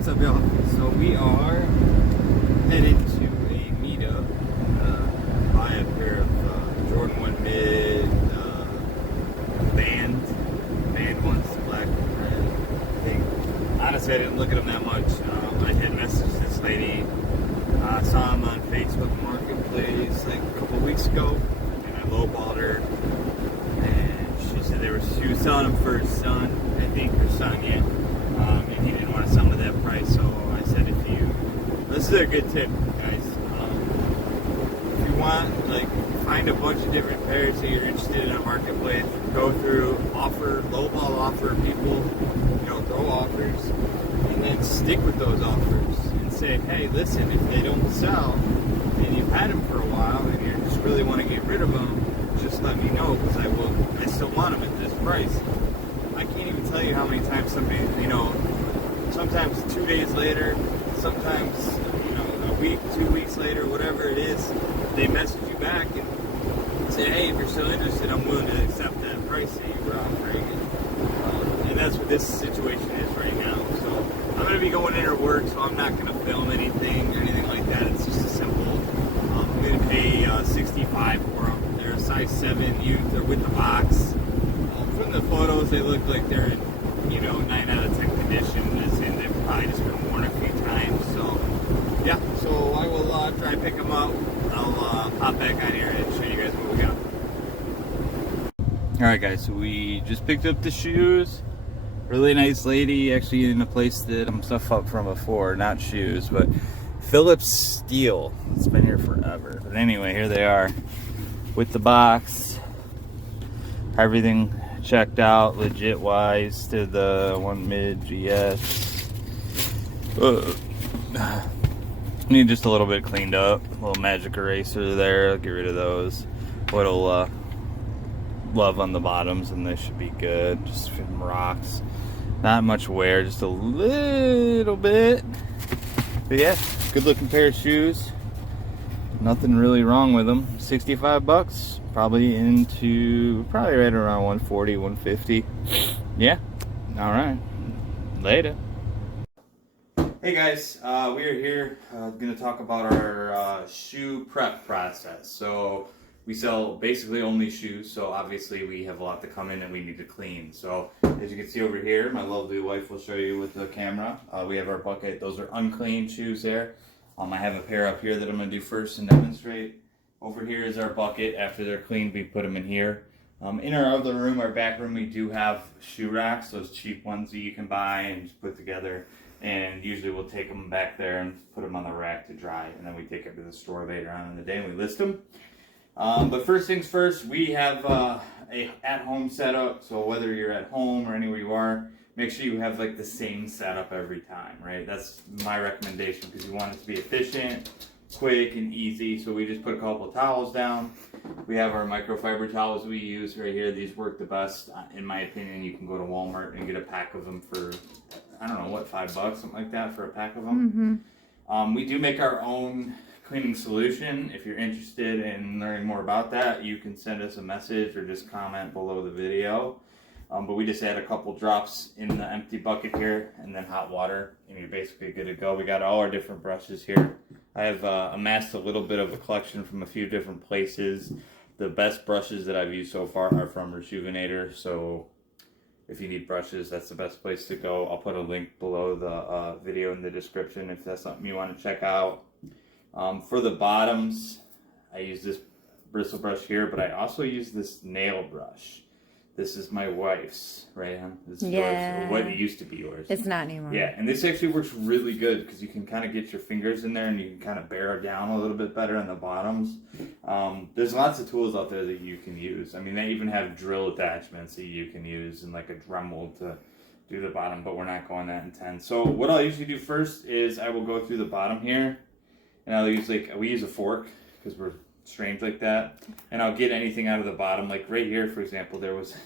What's up, y'all? So we are headed to a meetup, buy a pair of Jordan 1 mid band ones, black and red. I think, honestly, I didn't look at them that much. I had messaged this lady, saw them on Facebook Marketplace like a couple weeks ago, and I lowballed her, and she said she was selling them for her son, I think her son, yeah. And he didn't want to sell them at that price, so I said, this is a good tip, guys. If you want, find a bunch of different pairs that you're interested in a marketplace, go through, lowball offer people, throw offers, and then stick with those offers and say, hey, listen, if they don't sell, and you've had them for a while, and you just really want to get rid of them, just let me know, because I still want them at this price. I can't even tell you how many times somebody, sometimes 2 days later, sometimes, a week, 2 weeks later, whatever it is, they message you back and say, hey, if you're still interested, I'm willing to accept that price that you were offering. And that's what this situation is right now. So I'm going to be going into work, so I'm not going to film anything or anything like that. It's just a simple, I'm going to pay $65 for them. They're a size 7 youth. They're with the box. From the photos, they look like they're in, 9 out of 10 condition, as in they've probably just been worn a few times. So, yeah, so I will try and pick them up. I'll pop back on here and show you guys what we got. Alright guys, so we just picked up the shoes. Really nice lady, actually in a place that I'm stuff up from before, not shoes, but Phillips Steel. It's been here forever. But anyway, here they are with the box. Everything checked out legit wise to the 1 mid GS. Need just a little bit cleaned up. A little magic eraser there. I'll get rid of those. Little love on the bottoms, and they should be good. Just some rocks. Not much wear, just a little bit. But yeah, good looking pair of shoes. Nothing really wrong with them. 65 bucks. Probably right around 140, 150. Yeah. All right. Later. Hey guys, we are here going to talk about our shoe prep process. So we sell basically only shoes, so obviously we have a lot to come in and we need to clean. So as you can see over here, my lovely wife will show you with the camera. We have our bucket. Those are unclean shoes there. I have a pair up here that I'm going to do first and demonstrate. Over here is our bucket. After they're cleaned, we put them in here. In our other room, our back room, we do have shoe racks, those cheap ones that you can buy and just put together. And usually we'll take them back there and put them on the rack to dry. And then we take them to the store later on in the day and we list them. But first things first, we have a at-home setup. So whether you're at home or anywhere you are, make sure you have the same setup every time, right? That's my recommendation because you want it to be efficient, quick, and easy. So we just put a couple of towels down. We have our microfiber towels we use right here. These work the best, in my opinion. You can go to Walmart and get a pack of them for, I don't know, what, $5, something like that for a pack of them. Mm-hmm. We do make our own cleaning solution. If you're interested in learning more about that, you can send us a message or just comment below the video. But we just add a couple drops in the empty bucket here and then hot water, and you're basically good to go. We got all our different brushes here. I have amassed a little bit of a collection from a few different places. The best brushes that I've used so far are from Rejuvenator, so if you need brushes, that's the best place to go. I'll put a link below the video in the description if that's something you want to check out. For the bottoms, I use this bristle brush here, but I also use this nail brush. This is my wife's, right? This is yours, or what it used to be yours. It's not anymore. Yeah, and this actually works really good because you can kind of get your fingers in there and you can kind of bear down a little bit better on the bottoms. There's lots of tools out there that you can use. I mean, they even have drill attachments that you can use and like a Dremel to do the bottom, but we're not going that intense. So what I'll usually do first is I will go through the bottom here, and I'll use we use a fork because we're strange like that, and I'll get anything out of the bottom. Like right here, for example, there was,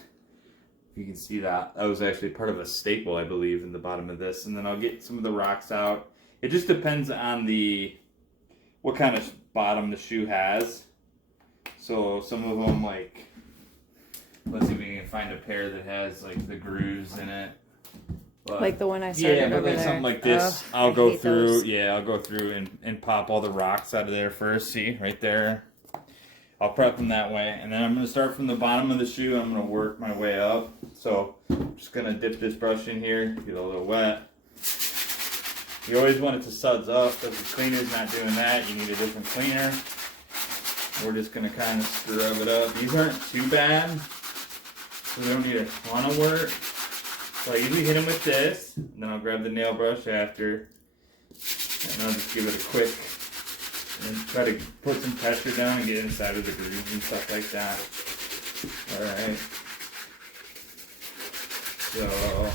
you can see that was actually part of a staple, I believe, in the bottom of this. And then I'll get some of the rocks out. It just depends on what kind of bottom the shoe has. So some of them, let's see if we can find a pair that has the grooves in it. But, like the one I started yeah, but over like there. something like this, Oh, I'll I go hate through. those. Yeah, I'll go through and pop all the rocks out of there first. See, right there. I'll prep them that way, and then I'm going to start from the bottom of the shoe. And I'm going to work my way up. So I'm just going to dip this brush in here, get a little wet. You always want it to suds up. If the cleaner's not doing that, you need a different cleaner. We're just going to kind of scrub it up. These aren't too bad, so we don't need a ton of work. So I usually hit them with this, and then I'll grab the nail brush after, and I'll just give it a quick, and try to put some pressure down and get inside of the grooves and stuff like that. Alright. So,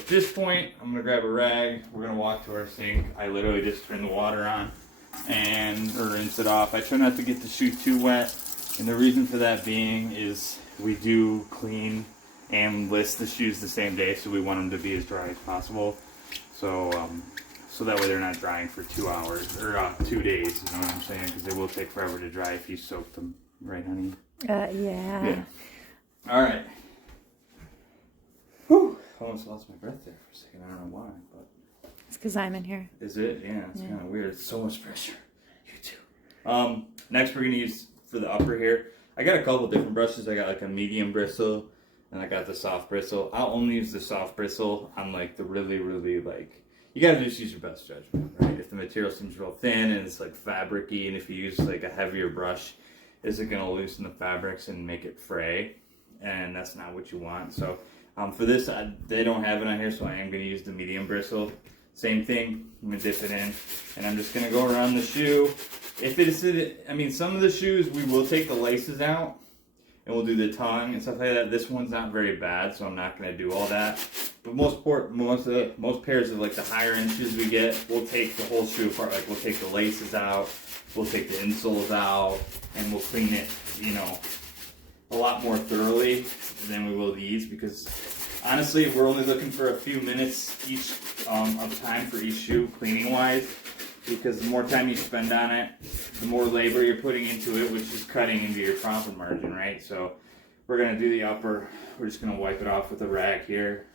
at this point, I'm going to grab a rag. We're going to walk to our sink. I literally just turn the water on and rinse it off. I try not to get the shoe too wet, and the reason for that being is we do clean and list the shoes the same day, so we want them to be as dry as possible. So that way they're not drying for 2 hours or 2 days. You know what I'm saying? Because they will take forever to dry if you soak them, right, honey? Yeah. All right. Whew. I almost lost my breath there for a second. I don't know why, but It's because I'm in here. is it? Yeah, it's kind of weird. It's so much pressure. You too. Next we're gonna use for the upper here. I got a couple different brushes. I got like a medium bristle, and I got the soft bristle. I'll only use the soft bristle on like the really, really like. You gotta just use your best judgment, right? If the material seems real thin and it's like fabric-y, and if you use like a heavier brush, is it gonna loosen the fabrics and make it fray? And that's not what you want. So for this, they don't have it on here, so I am gonna use the medium bristle. Same thing, I'm gonna dip it in, and I'm just gonna go around the shoe. If it is, I mean, some of the shoes, we will take the laces out, and we'll do the tongue and stuff like that. This one's not very bad, so I'm not gonna do all that. But most pairs of like the higher end shoes we get, we'll take the whole shoe apart. Like we'll take the laces out, we'll take the insoles out, and we'll clean it, you know, a lot more thoroughly than we will these, because honestly, we're only looking for a few minutes each of time for each shoe, cleaning wise, because the more time you spend on it, the more labor you're putting into it, which is cutting into your profit margin, right? So we're gonna do the upper. We're just gonna wipe it off with a rag here.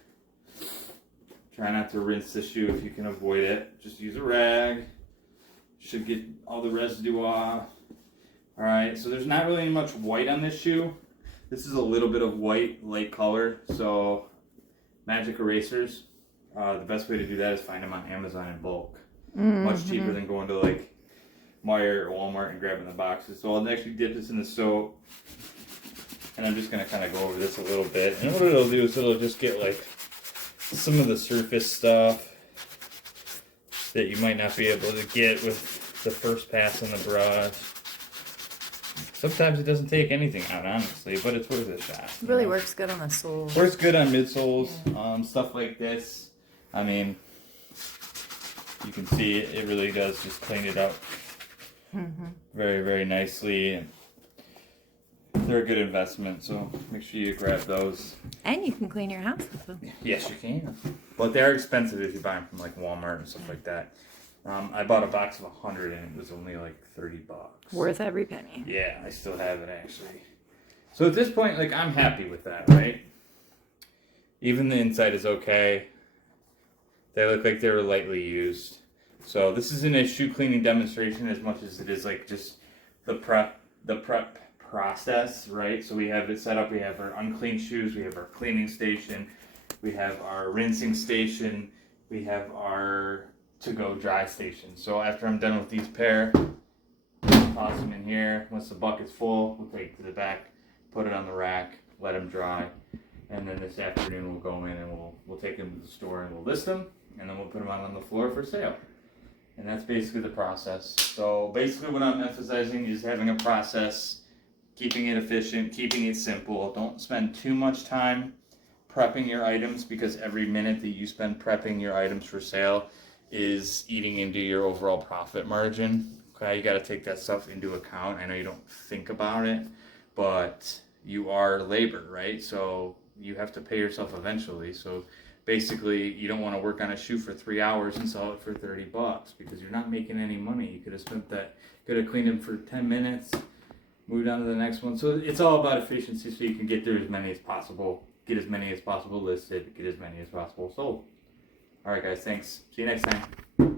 Try not to rinse the shoe if you can avoid it. Just use a rag. Should get all the residue off. All right, so there's not really much white on this shoe. This is a little bit of white, light color. So magic erasers, the best way to do that is find them on Amazon in bulk. Much cheaper than going to like Meijer or Walmart and grabbing the boxes. So I'll actually dip this in the soap, and I'm just gonna kind of go over this a little bit. And what it'll do is it'll just get like some of the surface stuff that you might not be able to get with the first pass on the brush. Sometimes it doesn't take anything out, honestly, but it's worth a shot. It really works good on the soles. Works good on midsoles, stuff like this. I mean, you can see it really does just clean it up very, very nicely. And they're a good investment, so make sure you grab those. And you can clean your house with them. Yes, you can. But they're expensive if you buy them from like Walmart and stuff like that. I bought a box of 100 and it was only like $30. Worth every penny. Yeah, I still have it actually. So at this point, like, I'm happy with that, right? Even the inside is okay. They look like they were lightly used. So this isn't a shoe cleaning demonstration as much as it is like just the prep process, right? So we have it set up. We have our unclean shoes. We have our cleaning station. We have our rinsing station. We have our to-go dry station. So after I'm done with these pair, toss them in here. Once the bucket's full, we'll take it to the back, put it on the rack, let them dry, and then this afternoon we'll go in and we'll take them to the store and we'll list them, and then we'll put them out on the floor for sale. And that's basically the process. So basically what I'm emphasizing is having a process, keeping it efficient, keeping it simple. Don't spend too much time prepping your items, because every minute that you spend prepping your items for sale is eating into your overall profit margin. Okay, you got to take that stuff into account. I know you don't think about it, but you are labor, right? So you have to pay yourself eventually. So basically, you don't want to work on a shoe for 3 hours and sell it for $30 because you're not making any money. You could have spent that, could have cleaned them for 10 minutes, moved on to the next one. So it's all about efficiency, so you can get through as many as possible get as many as possible listed, get as many as possible sold. All right, guys, thanks. See you next time.